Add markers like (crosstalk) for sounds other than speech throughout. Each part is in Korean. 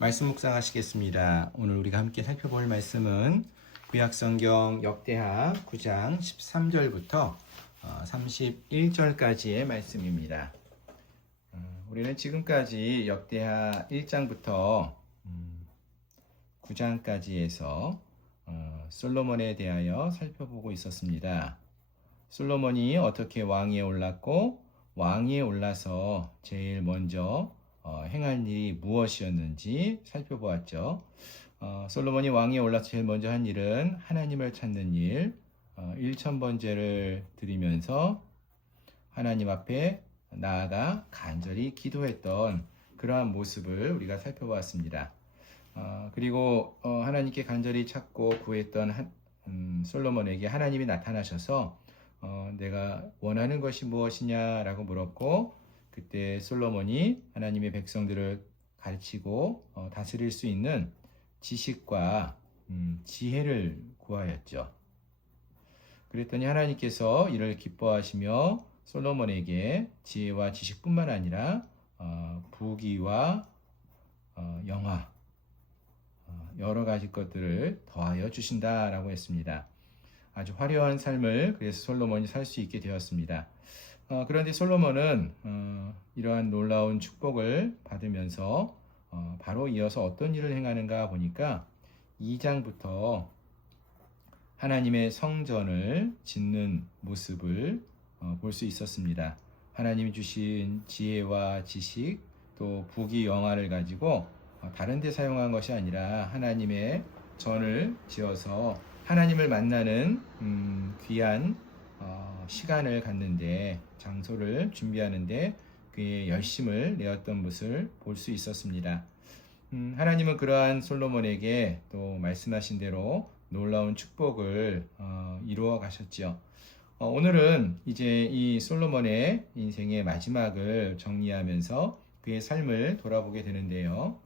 말씀 묵상하시겠습니다. 오늘 우리가 함께 살펴볼 말씀은 구약성경 역대하 9장 13절부터 31절까지의 말씀입니다. 어, 우리는 지금까지 역대하 1장부터 9장까지에서 어, 솔로몬에 대하여 살펴보고 있었습니다. 솔로몬이 어떻게 왕위에 올랐고 왕위에 올라서 제일 먼저 어, 행할 일이 무엇이었는지 살펴보았죠. 어, 솔로몬이 왕위에 올라서 제일 먼저 한 일은 하나님을 찾는 일, 어, 1천번제를 드리면서 하나님 앞에 나아가 간절히 기도했던 그러한 모습을 우리가 살펴보았습니다. 어, 그리고 어, 하나님께 간절히 찾고 구했던 한, 음, 솔로몬에게 하나님이 나타나셔서 어, 내가 원하는 것이 무엇이냐라고 물었고 그때 솔로몬이 하나님의 백성들을 가르치고 어, 다스릴 수 있는 지식과 음, 지혜를 구하였죠. 그랬더니 하나님께서 이를 기뻐하시며 솔로몬에게 지혜와 지식뿐만 아니라 어, 부귀와 어, 영화 어, 여러 가지 것들을 더하여 주신다라고 했습니다. 아주 화려한 삶을 그래서 솔로몬이 살 수 있게 되었습니다. 어, 그런데 솔로몬은 어, 이러한 놀라운 축복을 받으면서 어, 바로 이어서 어떤 일을 행하는가 보니까 2장부터 하나님의 성전을 짓는 모습을 어, 볼수 있었습니다. 하나님이 주신 지혜와 지식 또 부귀 영화를 가지고 어, 다른 데 사용한 것이 아니라 하나님의 전을 지어서 하나님을 만나는 음, 귀한 어, 시간을 갖는데 장소를 준비하는데 그의 열심을 내었던 것을 볼 수 있었습니다. 음, 하나님은 그러한 솔로몬에게 또 말씀하신 대로 놀라운 축복을 어, 이루어 가셨지요. 어, 오늘은 이제 이 솔로몬의 인생의 마지막을 정리하면서 그의 삶을 돌아보게 되는데요.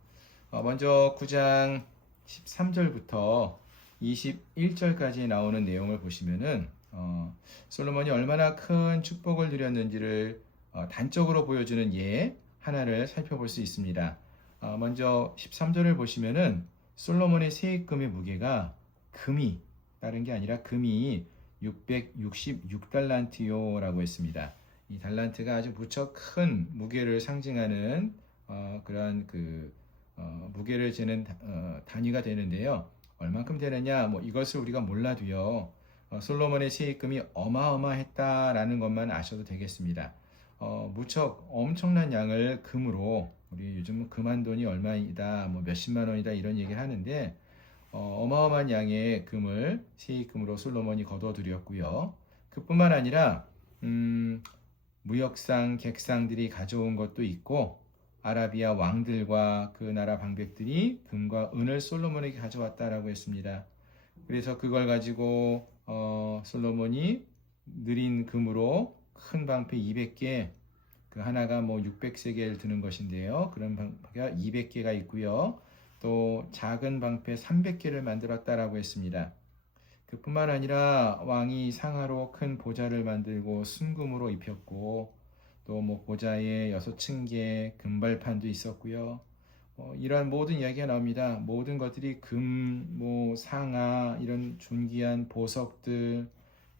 어, 먼저 9장 13절부터 21절까지 나오는 내용을 보시면은 어, 솔로몬이 얼마나 큰 축복을 누렸는지를 어, 단적으로 보여주는 예 하나를 살펴볼 수 있습니다. 어, 먼저 13절을 보시면은 솔로몬의 세입금의 무게가 금이 다른 게 아니라 금이 666달란트요라고 했습니다. 이 달란트가 아주 무척 큰 무게를 상징하는 어, 그러한 그 어, 무게를 재는 다, 어, 단위가 되는데요. 얼만큼 되느냐? 뭐 이것을 우리가 몰라도요. 어, 솔로몬의 세입금이 어마어마했다라는 것만 아셔도 되겠습니다. 어, 무척 엄청난 양을 금으로 우리 요즘 금한 돈이 얼마이다, 뭐 몇십만 원이다 이런 얘기를 하는데 어, 마어마한 양의 금을 세입금으로 솔로몬이 거둬들였고요. 그뿐만 아니라 음, 무역상 객상들이 가져온 것도 있고 아라비아 왕들과 그 나라 방백들이 금과 은을 솔로몬에게 가져왔다라고 했습니다. 그래서 그걸 가지고 어, 솔로몬이 느린 금으로 큰 방패 200개, 그 하나가 뭐 600세겔 드는 것인데요. 그런 방패가 200개가 있고요. 또 작은 방패 300개를 만들었다라고 했습니다. 그뿐만 아니라 왕이 상하로 큰 보좌를 만들고 순금으로 입혔고 또 뭐 보좌에 여섯 층계 금발판도 있었고요. 어, 이러한 모든 이야기가 나옵니다. 모든 것들이 금, 뭐 상아 이런 존귀한 보석들,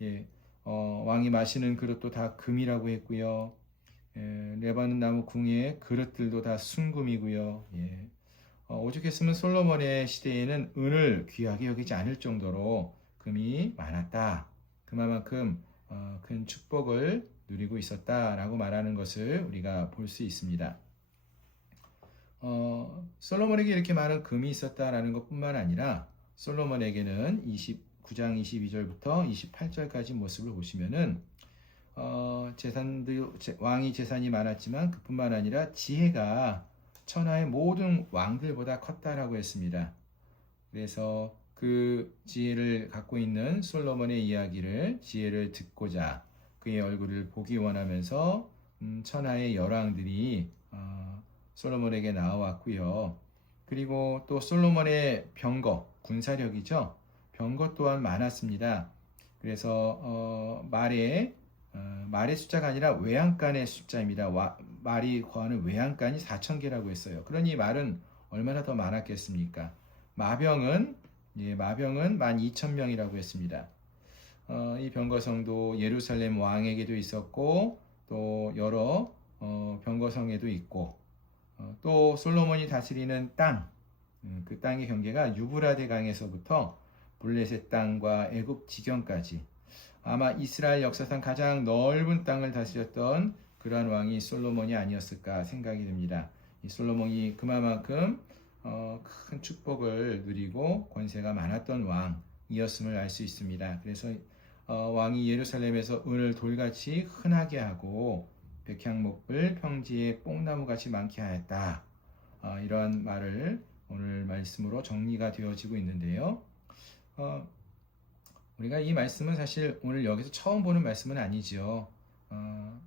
예, 어, 왕이 마시는 그릇도 다 금이라고 했고요. 예, 레바논 나무 궁의 그릇들도 다 순금이고요. 예. 어, 오죽했으면 솔로몬의 시대에는 은을 귀하게 여기지 않을 정도로 금이 많았다. 그만큼 어, 큰 축복을 누리고 있었다라고 말하는 것을 우리가 볼 수 있습니다. 어, 솔로몬에게 이렇게 많은 금이 있었다라는 것뿐만 아니라 솔로몬에게는 29장 22절부터 28절까지 모습을 보시면은 어, 재산도 왕이 재산이 많았지만 그뿐만 아니라 지혜가 천하의 모든 왕들보다 컸다라고 했습니다. 그래서 그 지혜를 갖고 있는 솔로몬의 이야기를 지혜를 듣고자 그의 얼굴을 보기 원하면서 음, 천하의 열왕들이 어, 솔로몬에게 나와왔고요. 그리고 또 솔로몬의 병거 군사력이죠. 병거 또한 많았습니다. 그래서 어, 말에 어, 말의 숫자가 아니라 외양간의 숫자입니다. 와, 말이 거하는 외양간이 4천 개라고 했어요. 그러니 말은 얼마나 더 많았겠습니까? 마병은 예, 마병은 12,000명이라고 했습니다. 어, 이 병거성도 예루살렘 왕에게도 있었고 또 여러 어, 병거성에도 있고 어, 또 솔로몬이 다스리는 땅, 음, 그 땅의 경계가 유브라데 강에서부터 블레셋 땅과 애굽 지경까지 아마 이스라엘 역사상 가장 넓은 땅을 다스렸던 그러한 왕이 솔로몬이 아니었을까 생각이 듭니다. 이 솔로몬이 그만큼 어, 큰 축복을 누리고 권세가 많았던 왕이었음을 알 수 있습니다. 그래서 어, 왕이 예루살렘에서 은을 돌같이 흔하게 하고 백향목을 평지에 뽕나무같이 많게 하였다. 어, 이러한 말을 오늘 말씀으로 정리가 되어지고 있는데요. 어, 우리가 이 말씀은 사실 오늘 여기서 처음 보는 말씀은 아니지요. 어,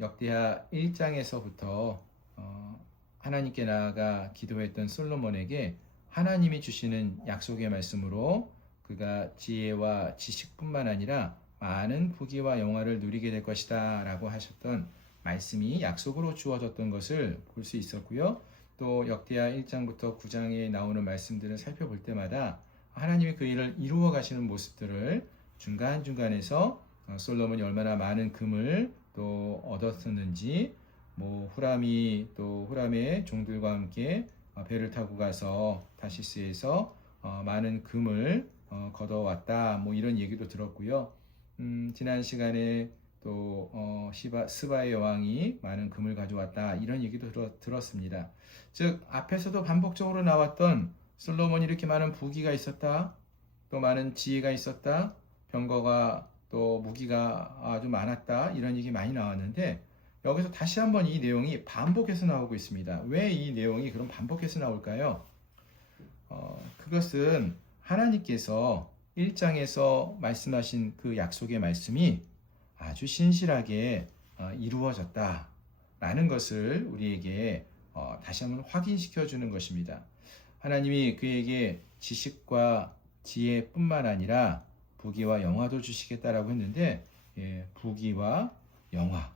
역대하 1장에서부터 어, 하나님께 나아가 기도했던 솔로몬에게 하나님이 주시는 약속의 말씀으로 그가 지혜와 지식뿐만 아니라 많은 부귀와 영화를 누리게 될 것이다 라고 하셨던 말씀이 약속으로 주어졌던 것을 볼 수 있었고요. 또 역대하 1장부터 9장에 나오는 말씀들을 살펴볼 때마다 하나님이 그 일을 이루어 가시는 모습들을 중간중간에서 어, 솔로몬이 얼마나 많은 금을 또 얻었었는지 뭐 후람이 또 후람의 종들과 함께 어, 배를 타고 가서 다시스에서 어, 많은 금을 어, 걷어왔다 뭐 이런 얘기도 들었고요. 음, 지난 시간에 또 어, 시바, 스바의 왕이 많은 금을 가져왔다 이런 얘기도 들었, 들었 습니다. 즉 앞에서도 반복적으로 나왔던 솔로몬이 이렇게 많은 부귀가 있었다, 또 많은 지혜가 있었다, 병거가 또 무기가 아주 많았다 이런 얘기 많이 나왔는데 여기서 다시 한번 이 내용이 반복해서 나오고 있습니다. 왜 이 내용이 그럼 반복해서 나올까요? 어, 그것은 하나님께서 1장에서 말씀하신 그 약속의 말씀이 아주 신실하게 어, 이루어졌다라는 것을 우리에게 어, 다시 한번 확인시켜 주는 것입니다. 하나님이 그에게 지식과 지혜뿐만 아니라 부귀와 영화도 주시겠다라고 했는데 예, 부귀와 영화,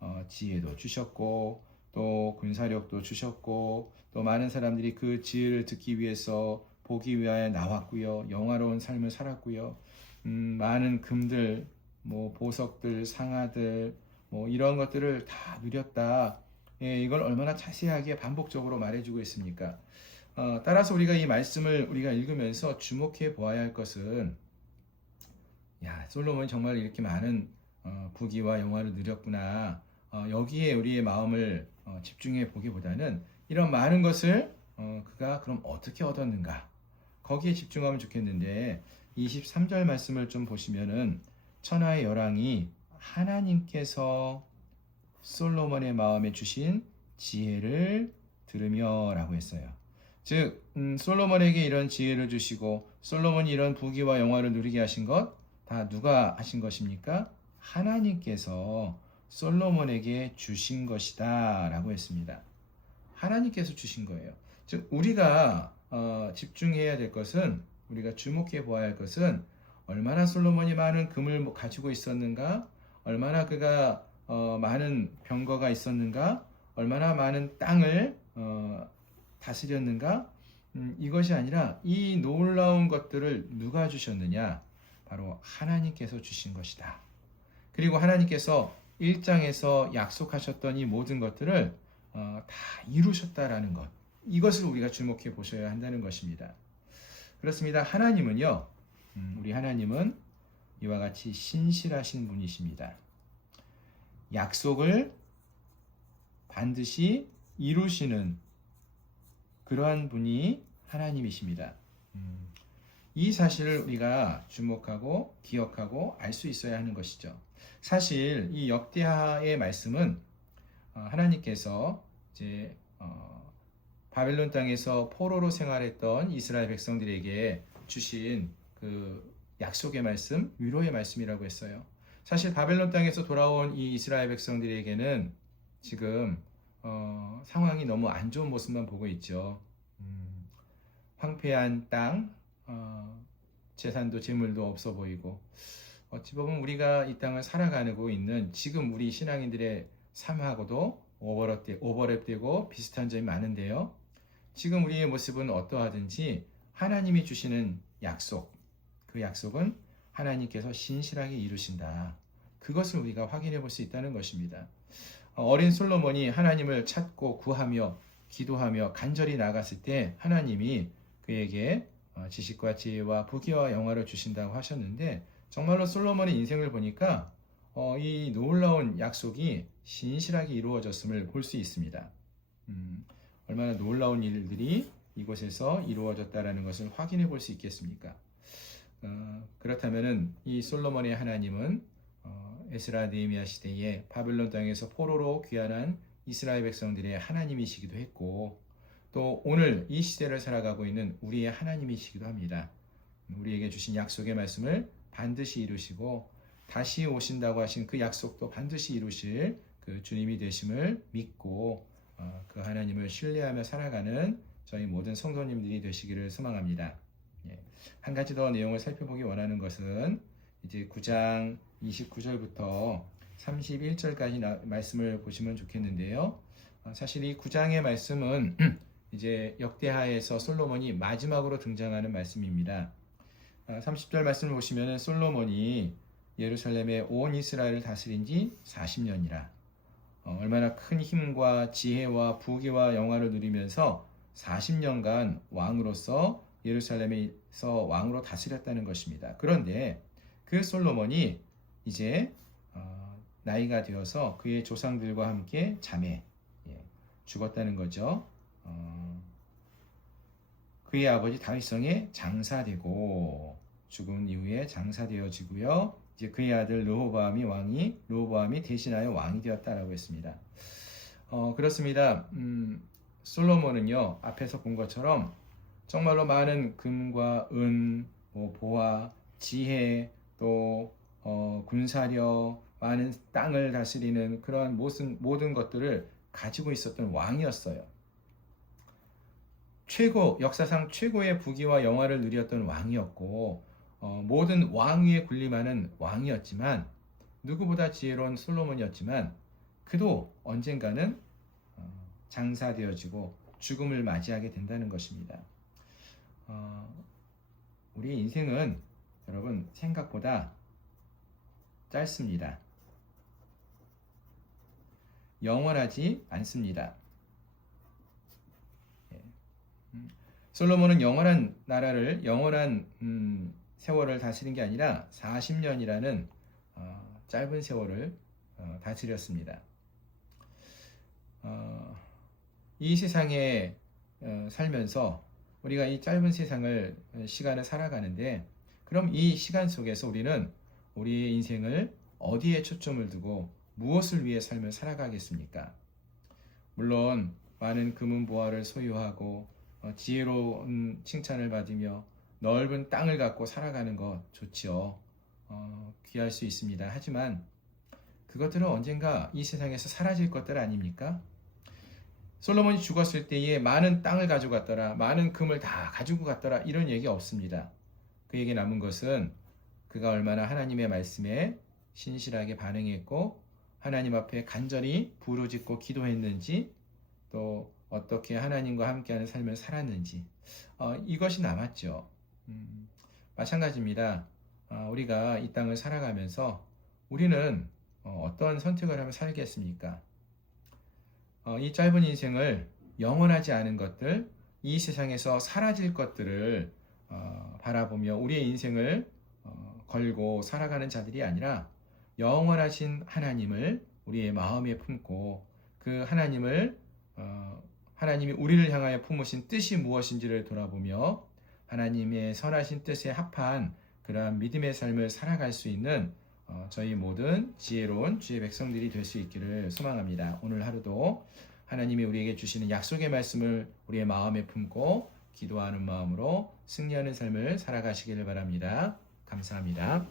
어, 지혜도 주셨고 또 군사력도 주셨고 또 많은 사람들이 그 지혜를 듣기 위해서 보기 위하여 나왔고요. 영화로운 삶을 살았고요. 음, 많은 금들, 뭐 보석들, 상아들, 뭐 이런 것들을 다 누렸다. 예, 이걸 얼마나 자세하게 반복적으로 말해주고 있습니까? 어, 따라서 우리가 이 말씀을 우리가 읽으면서 주목해 보아야 할 것은 야 솔로몬이 정말 이렇게 많은 어, 부귀와 영화를 누렸구나. 어, 여기에 우리의 마음을 어, 집중해 보기보다는 이런 많은 것을 어, 그가 그럼 어떻게 얻었는가 거기에 집중하면 좋겠는데 23절 말씀을 좀 보시면은 천하의 열왕이 하나님께서 솔로몬의 마음에 주신 지혜를 들으며라고 했어요. 즉 음, 솔로몬에게 이런 지혜를 주시고 솔로몬이 이런 부귀와 영화를 누리게 하신 것 다 누가 하신 것입니까? 하나님께서 솔로몬에게 주신 것이다라고 했습니다. 하나님께서 주신 거예요. 즉 우리가 어, 집중해야 될 것은 우리가 주목해 보아야 할 것은 얼마나 솔로몬이 많은 금을 뭐 가지고 있었는가, 얼마나 그가 어, 많은 병거가 있었는가, 얼마나 많은 땅을 어, 다스렸는가. 음, 이것이 아니라 이 놀라운 것들을 누가 주셨느냐? 바로 하나님께서 주신 것이다. 그리고 하나님께서 1장에서 약속하셨던 이 모든 것들을 어, 다 이루셨다라는 것. 이것을 우리가 주목해 보셔야 한다는 것입니다. 그렇습니다. 하나님은요, 음, 우리 하나님은 이와 같이 신실하신 분이십니다. 약속을 반드시 이루시는 그러한 분이 하나님이십니다. 음, 이 사실을 우리가 주목하고 기억하고 알 수 있어야 하는 것이죠. 사실 이 역대하의 말씀은 어, 하나님께서 이제 어, 바벨론 땅에서 포로로 생활했던 이스라엘 백성들에게 주신 그 약속의 말씀, 위로의 말씀이라고 했어요. 사실 바벨론 땅에서 돌아온 이 이스라엘 백성들에게는 지금 어, 상황이 너무 안 좋은 모습만 보고 있죠. 음, 황폐한 땅, 어, 재산도 재물도 없어 보이고 어찌 보면 우리가 이 땅을 살아가고 있는 지금 우리 신앙인들의 삶하고도 오버랩되고 비슷한 점이 많은데요. 지금 우리의 모습은 어떠하든지 하나님이 주시는 약속, 그 약속은 하나님께서 신실하게 이루신다. 그것을 우리가 확인해 볼 수 있다는 것입니다. 어, 어린 솔로몬이 하나님을 찾고 구하며 기도하며 간절히 나갔을 때 하나님이 그에게 어, 지식과 지혜와 부귀와 영화를 주신다고 하셨는데 정말로 솔로몬의 인생을 보니까 어, 이 놀라운 약속이 신실하게 이루어졌음을 볼 수 있습니다. 음, 얼마나 놀라운 일들이 이곳에서 이루어졌다라는 것을 확인해 볼 수 있겠습니까? 어, 그렇다면은 이 솔로몬의 하나님은 어, 에스라 느헤미야 시대에 바벨론 땅에서 포로로 귀환한 이스라엘 백성들의 하나님이시기도 했고 또 오늘 이 시대를 살아가고 있는 우리의 하나님이시기도 합니다. 우리에게 주신 약속의 말씀을 반드시 이루시고 다시 오신다고 하신 그 약속도 반드시 이루실 그 주님이 되심을 믿고 어, 그 하나님을 신뢰하며 살아가는 저희 모든 성도님들이 되시기를 소망합니다. 예. 한 가지 더 내용을 살펴보기 원하는 것은 이제 9장 29절부터 31절까지 말씀을 보시면 좋겠는데요. 어, 사실 이 9장의 말씀은 (clears throat) 이제 역대하에서 솔로몬이 마지막으로 등장하는 말씀입니다. 30절 말씀을 보시면 솔로몬이 예루살렘의 온 이스라엘을 다스린 지 40년이라 어, 얼마나 큰 힘과 지혜와 부귀와 영화를 누리면서 40년간 왕으로서 예루살렘에서 왕으로 다스렸다는 것입니다. 그런데 그 솔로몬이 이제 어, 나이가 되어서 그의 조상들과 함께 잠에 예, 죽었다는 거죠. 어, 그의 아버지 다윗성에 장사되고 죽은 이후에 장사되어지고요. 이제 그의 아들 르호보암이 왕이 르호보암이 대신하여 왕이 되었다라고 했습니다. 어, 그렇습니다. 음, 솔로몬은요 앞에서 본 것처럼 정말로 많은 금과 은, 뭐 보화, 지혜, 또 어, 군사력, 많은 땅을 다스리는 그러한 모든 모든 것들을 가지고 있었던 왕이었어요. 최고 역사상 최고의 부귀와 영화를 누렸던 왕이었고 어, 모든 왕위에 군림하는 왕이었지만 누구보다 지혜로운 솔로몬이었지만 그도 언젠가는 어, 장사되어지고 죽음을 맞이하게 된다는 것입니다. 어, 우리 인생은 여러분 생각보다 짧습니다. 영원하지 않습니다. 예. 음, 솔로몬은 영원한 나라를 영원한 음, 세월을 다스린 게 아니라 40년이라는 어, 짧은 세월을 어, 다스렸습니다. 어, 이 세상에 어, 살면서 우리가 이 짧은 세상을 어, 시간을 살아가는데 그럼 이 시간 속에서 우리는 우리의 인생을 어디에 초점을 두고 무엇을 위해 삶을 살아가겠습니까? 물론 많은 금은 보화를 소유하고 어, 지혜로운 칭찬을 받으며 넓은 땅을 갖고 살아가는 것 좋지요. 어, 귀할 수 있습니다. 하지만 그것들은 언젠가 이 세상에서 사라질 것들 아닙니까? 솔로몬이 죽었을 때에 많은 땅을 가져갔더라, 많은 금을 다 가지고 갔더라 이런 얘기 없습니다. 그에게 남은 것은 그가 얼마나 하나님의 말씀에 신실하게 반응했고 하나님 앞에 간절히 부르짖고 기도했는지 또 어떻게 하나님과 함께하는 삶을 살았는지 어, 이것이 남았죠. 음, 마찬가지입니다. 어, 우리가 이 땅을 살아가면서 우리는 어, 떤 선택을 하면 살겠습니까? 어, 이 짧은 인생을 영원하지 않은 것들, 이 세상에서 사라질 것들을 어, 바라보며 우리의 인생을 어, 걸고 살아가는 자들이 아니라 영원하신 하나님을 우리의 마음에 품고 그 하나님을 어, 하나님이 우리를 향하여 품으신 뜻이 무엇인지를 돌아보며 하나님의 선하신 뜻에 합한 그러한 믿음의 삶을 살아갈 수 있는 어, 저희 모든 지혜로운 주의 백성들이 될 수 있기를 소망합니다. 오늘 하루도 하나님이 우리에게 주시는 약속의 말씀을 우리의 마음에 품고 기도하는 마음으로 승리하는 삶을 살아가시기를 바랍니다. 감사합니다.